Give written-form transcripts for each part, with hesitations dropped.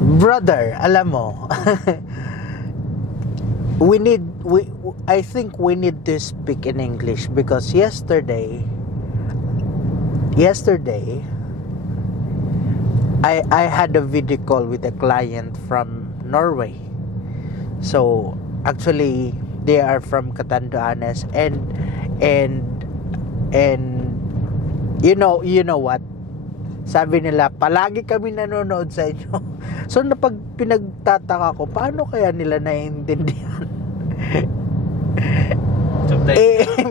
Brother, alam mo, I think we need to speak in English because yesterday I had a video call with a client from Norway. So actually they are from Catanduanes and you know what? Sabi nila, palagi kami nanonood sa inyo. So pinagtataka ko, paano kaya nila naiintindihan?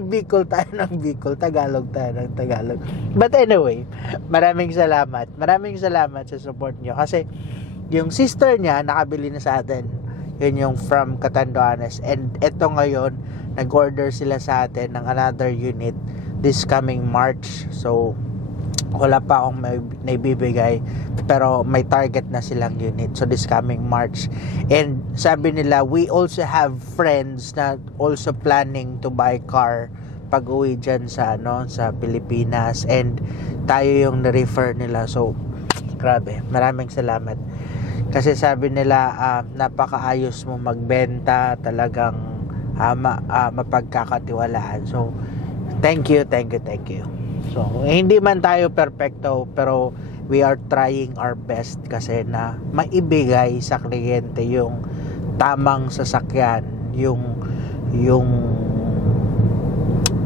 Bicol tayo ng Bicol, Tagalog tayo ng Tagalog. But anyway, maraming salamat sa support nyo. Kasi yung sister niya nakabili na sa atin, yun yung from Catanduanes, and eto ngayon nag-order sila sa atin ng another unit this coming March. So wala pa akong naibibigay, pero may target na silang unit, so this coming March. And sabi nila, we also have friends na also planning to buy car pag uwi dyan sa Pilipinas, and tayo yung na-refer nila. So grabe, maraming salamat, kasi sabi nila napakaayos mo magbenta, talagang mapagkakatiwalaan. So thank you. So, hindi man tayo perfecto, pero we are trying our best kasi na maibigay sa kliyente yung tamang sasakyan, yung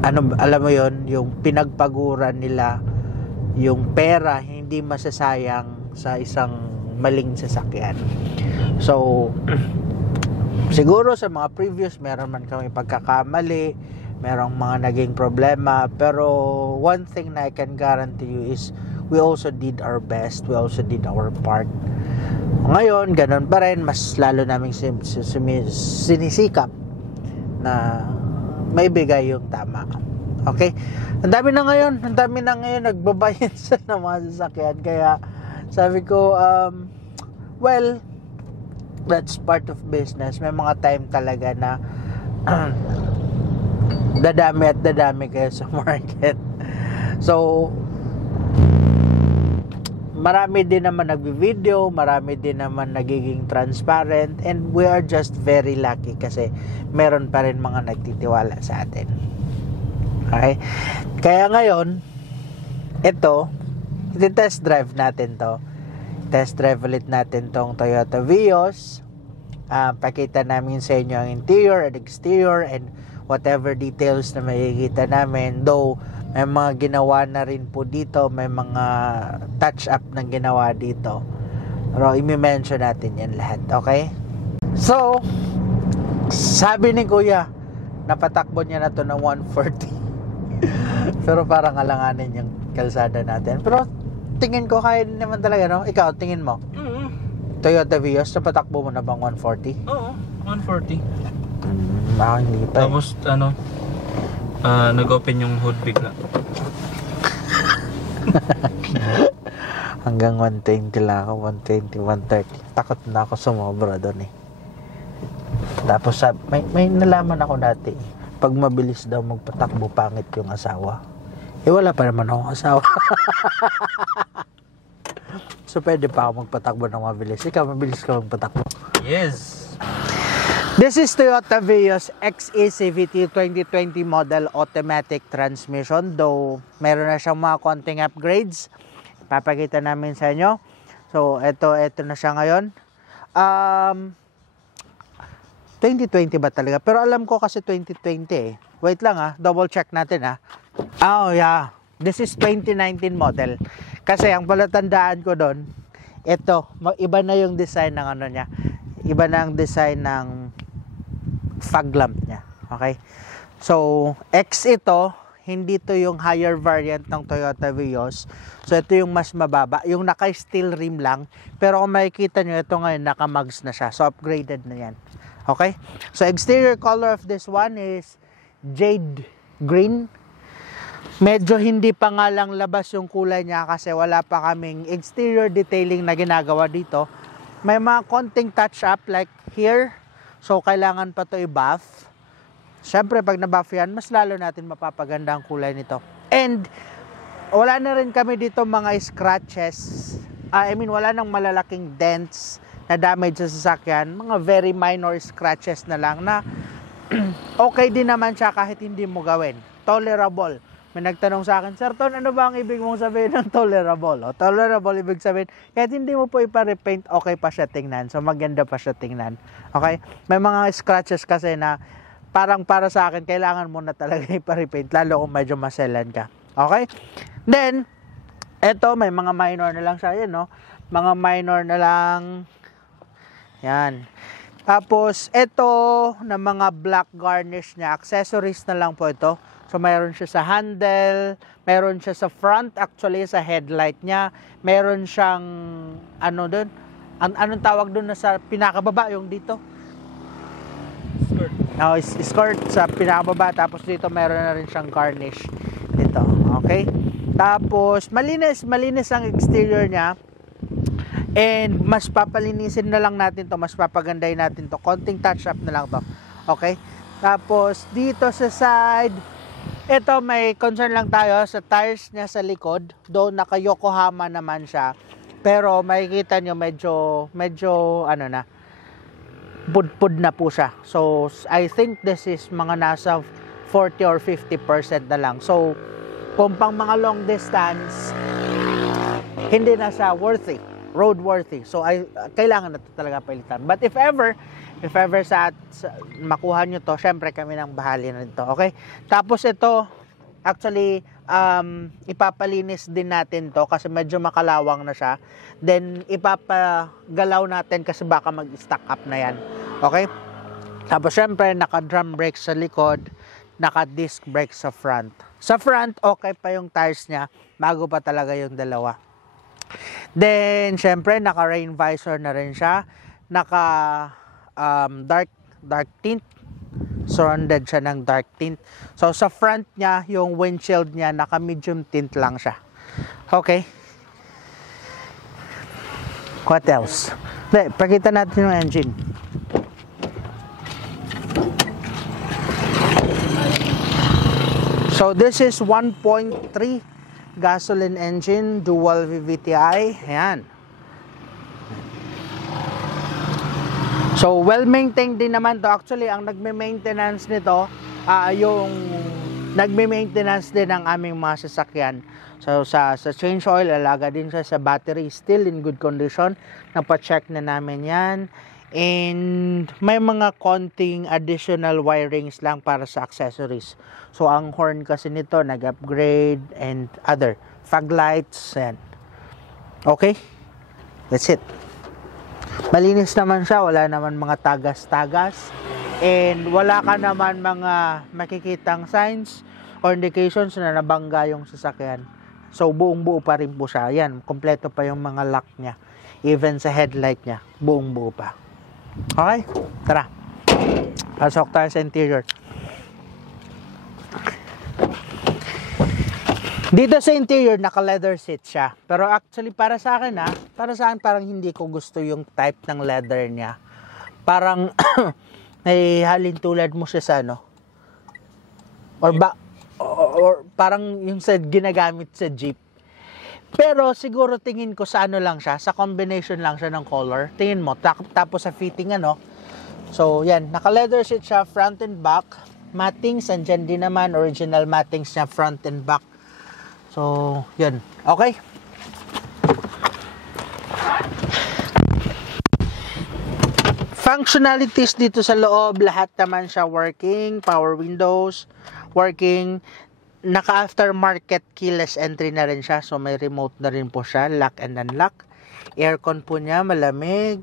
alam mo yon, yung pinagpaguran nila, yung pera hindi masasayang sa isang maling sasakyan. So siguro sa mga previous meron man kami pagkakamali, merong mga naging problema, pero one thing na I can guarantee you is we also did our best, we also did our part. Ngayon, ganun pa rin, mas lalo naming sinisikap na maibigay yung tama. Okay? Ang dami na ngayon nagbabayad sa mga sasakyan, kaya sabi ko, well, that's part of business. May mga time talaga na dadami kayo sa market. So marami din naman nagbi-video, marami din naman nagiging transparent, and we are just very lucky kasi meron pa rin mga nagtitiwala sa atin. Okay? Kaya ngayon, test drive natin to. Test drive ulit natin tong Toyota Vios. Pakita namin sa inyo ang interior and exterior and whatever details na makikita namin. Though may mga ginawa na rin po dito, may mga touch up na ginawa dito, pero i-mention natin yan lahat. Okay? So sabi ni Kuya, napatakbo niya na to ng 140 pero parang alanganin yung kalsada natin, pero tingin ko kaya naman talaga, no? Ikaw, tingin mo? Toyota Vios, napatakbo mo na bang 140? Oo, 140. Hindi pa. Tapos nag-open yung hood bigla. Hanggang 120 lang ako, 120, 130. Takot na ako sumobra doon eh. Tapos may nalaman ako dati, pag mabilis daw magpatakbo, pangit yung asawa. Wala pa naman akong asawa. So pwede pa ako magpatakbo ng mabilis. Ikaw, mabilis ka magpatakbo? Yes. This is Toyota Vios XE CVT 2020 model automatic transmission. Though meron na siyang mga konting upgrades, papakita namin sa inyo. So ito na siya ngayon. 2020 ba talaga? Pero alam ko kasi 2020 eh. Wait lang double check natin Oh yeah, this is 2019 model. Kasi ang palatandaan ko doon, iba na yung design ng niya. Iba na ang design ng fog lamp niya. Okay? So, X ito, hindi to yung higher variant ng Toyota Vios. So, ito yung mas mababa. Yung naka-steel rim lang. Pero kung makikita nyo, ito ngayon, naka-mugs na siya. So, upgraded na yan. Okay? So, exterior color of this one is jade green. Medyo hindi pa nga lang labas yung kulay niya kasi wala pa kaming exterior detailing na ginagawa dito. May mga konting touch up like here. So, kailangan pa to i-buff. Siyempre, pag na-buff yan, mas lalo natin mapapaganda ang kulay nito. And, wala na rin kami dito mga scratches. Wala nang malalaking dents na damage sa sasakyan, mga very minor scratches na lang na okay din naman siya kahit hindi mo gawin. Tolerable. May nagtanong sa akin, Sir Ton, ano ba ang ibig mong sabihin ng tolerable? O, tolerable, ibig sabihin, kahit hindi mo po ipa-repaint, okay pa siya tingnan. So, maganda pa siya tingnan. Okay? May mga scratches kasi na parang para sa akin, kailangan mo na talaga ipa-repaint, lalo kung medyo maselan ka. Okay? Then, eto, may mga minor na lang siya. Yan, no? Mga minor na lang. Yan. Tapos, ito, na mga black garnish niya, accessories na lang po ito. So, mayroon siya sa handle, mayroon siya sa front, actually, sa headlight niya. Mayroon siyang, ano doon? Anong tawag doon na sa pinakababa, yung dito? Skirt. Oh, skirt sa pinakababa. Tapos dito, mayroon na rin siyang garnish. Dito, okay? Tapos, malinis ang exterior niya. And, mas papalinisin na lang natin to, mas papagandahin natin to. Konting touch-up na lang to. Okay? Tapos, dito sa side, ito, may concern lang tayo sa tires niya sa likod. Doon naka Yokohama naman siya. Pero makikita nyo medyo ano na, pudpud na po siya. So, I think this is mga nasa 40 or 50% na lang. So, kung pang mga long distance, hindi na siya roadworthy. So, kailangan na ito talaga palitan. But if ever sa makuha nyo to, syempre kami nang bahali na nito. Okay? Tapos ito, actually, ipapalinis din natin to kasi medyo makalawang na siya. Then, ipapagalaw natin kasi baka mag-stack up na yan. Okay? Tapos, syempre, naka-drum brakes sa likod, naka-disc brakes sa front. Sa front, okay pa yung tires niya, bago pa talaga yung dalawa. Then, syempre, naka-rain visor na rin siya. Dark tint. Surrounded siya ng dark tint. So, sa front niya, yung windshield niya, naka-medium tint lang siya. Okay. What else? Pakita natin yung engine. So, this is 1.3 gasoline engine, dual VVTi. Ayan. So, well-maintained din naman to. Actually, ang nagme-maintenance nito, yung nagme-maintenance din ng aming mga sasakyan. So, sa change oil, alaga din siya sa battery. Still in good condition. Napacheck na namin yan. And may mga konting additional wirings lang para sa accessories. So, ang horn kasi nito, nag-upgrade and other. Fog lights, and okay? That's it. Malinis naman siya, wala naman mga tagas-tagas. And wala ka naman mga makikitang signs or indications na nabangga yung sasakyan. So, buong-buo pa rin po siya. Yan, kompleto pa yung mga lock niya. Even sa headlight niya, buong-buo pa. Okay? Tara. Pasok tayo sa interior. Dito sa interior, naka-leather seat siya. Pero actually, para sa akin parang hindi ko gusto yung type ng leather niya. Parang, may halin tulad mo siya sa ano? Or parang yung sa ginagamit sa Jeep. Pero siguro tingin ko sa ano lang siya, sa combination lang siya ng color. Tingin mo, tapos sa fitting ano. So, yan, naka-leather seat siya, front and back. Mattings, andyan din naman, original mattings niya, front and back. So, yun. Okay? Functionalities dito sa loob, lahat naman siya working. Power windows, working. Naka-aftermarket keyless entry na rin siya. So, may remote na rin po siya. Lock and unlock. Aircon po niya, malamig.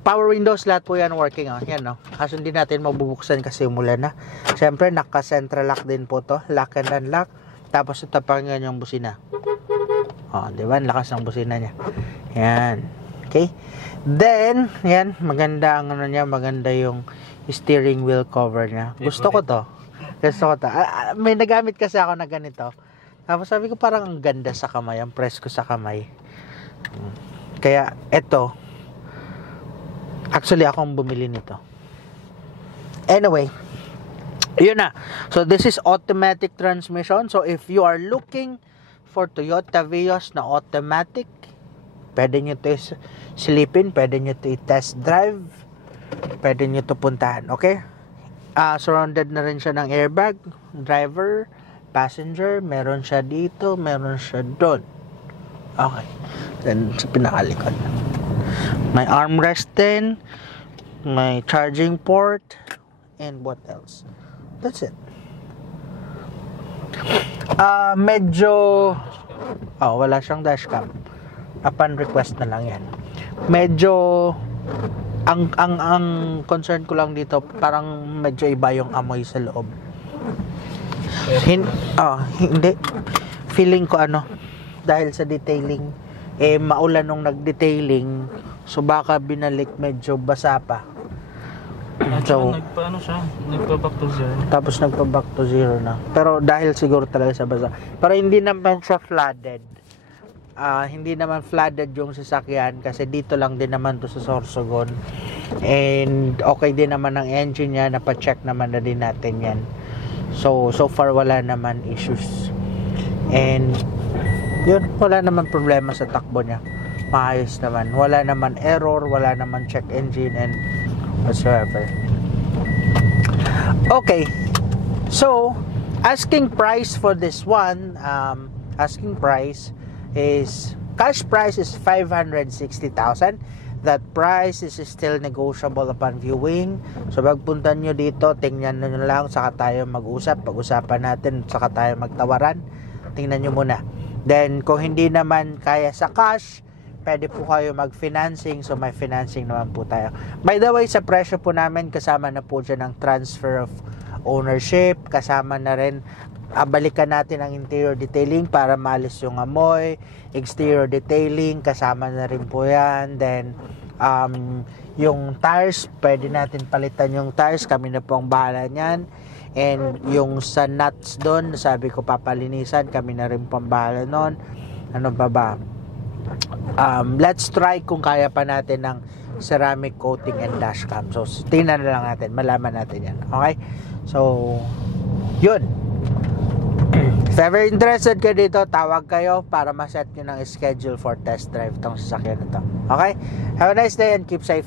Power windows, lahat po yan working. Oh. Yan, no? Kaso hindi natin mabubuksan kasi umulan na. Siyempre, naka-central lock din po to. Lock and unlock. Tapos ito pakinggan yung busina. Oh, di ba? Lakas ng busina niya. Yan. Okay? Then, yan, maganda ang ano niya, maganda yung steering wheel cover niya. Gusto ko to. May nagamit kasi ako na ganito. Tapos sabi ko parang ang ganda sa kamay, ang press ko sa kamay. Kaya ito, actually ako ang bumili nito. Anyway, yun na. So, this is automatic transmission. So, if you are looking for Toyota Vios na automatic, Pwede nyo to silipin, pwede nyo to i-test drive, pwede nyo to puntahan, okay? Surrounded na rin siya ng airbag, driver, passenger, meron siya dito, meron siya doon. Okay. Then, sa pinakalikod. May armrest din, may charging port, and what else? That's it. Medyo... wala siyang dashcam. Upon request na lang yan. Medyo... Ang concern ko lang dito, parang medyo iba yung amoy sa loob. Hindi. Feeling ko dahil sa detailing, maulan nung nag-detailing, so baka binalik medyo basa pa. So, nagpa-back to zero. Tapos nagpa-back to zero na. Pero dahil siguro talaga sa basa. Pero hindi naman siya flooded. Hindi naman flooded yung sasakyan kasi dito lang din naman to sa Sorsogon. And okay din naman ang engine niya, napa-check naman na din natin yan. So far wala naman issues. And yun, wala naman problema sa takbo niya. Maayos naman. Wala naman error, wala naman check engine and whatsoever. Okay. So, asking price for this one, asking price is, cash price is 560,000. That price is still negotiable upon viewing. So pagpunta nyo dito, tingnan nyo lang, saka tayo mag-usap. Pag-usapan natin, saka tayo magtawaran. Tingnan nyo muna. Then kung hindi naman kaya sa cash, pwede po kayo mag-financing. So may financing naman po tayo. By the way, sa presyo po namin, kasama na po dyan ang transfer of ownership. Kasama na rin, balikan natin ang interior detailing para maalis yung amoy. Exterior detailing, kasama na rin po yan. Then yung tires, pwede natin palitan yung tires, kami na po ang bahala niyan. And yung sa nuts doon, sabi ko papalinisan, kami na rin po ang bahala nun. Ano ba? Let's try kung kaya pa natin ng ceramic coating and dashcam. So tingnan na lang natin, malaman natin yan. Okay? So yun. If ever interested kayo dito, tawag kayo para ma-set nyo ng schedule for test drive tong sasakyan na to. Okay? Have a nice day and keep safe.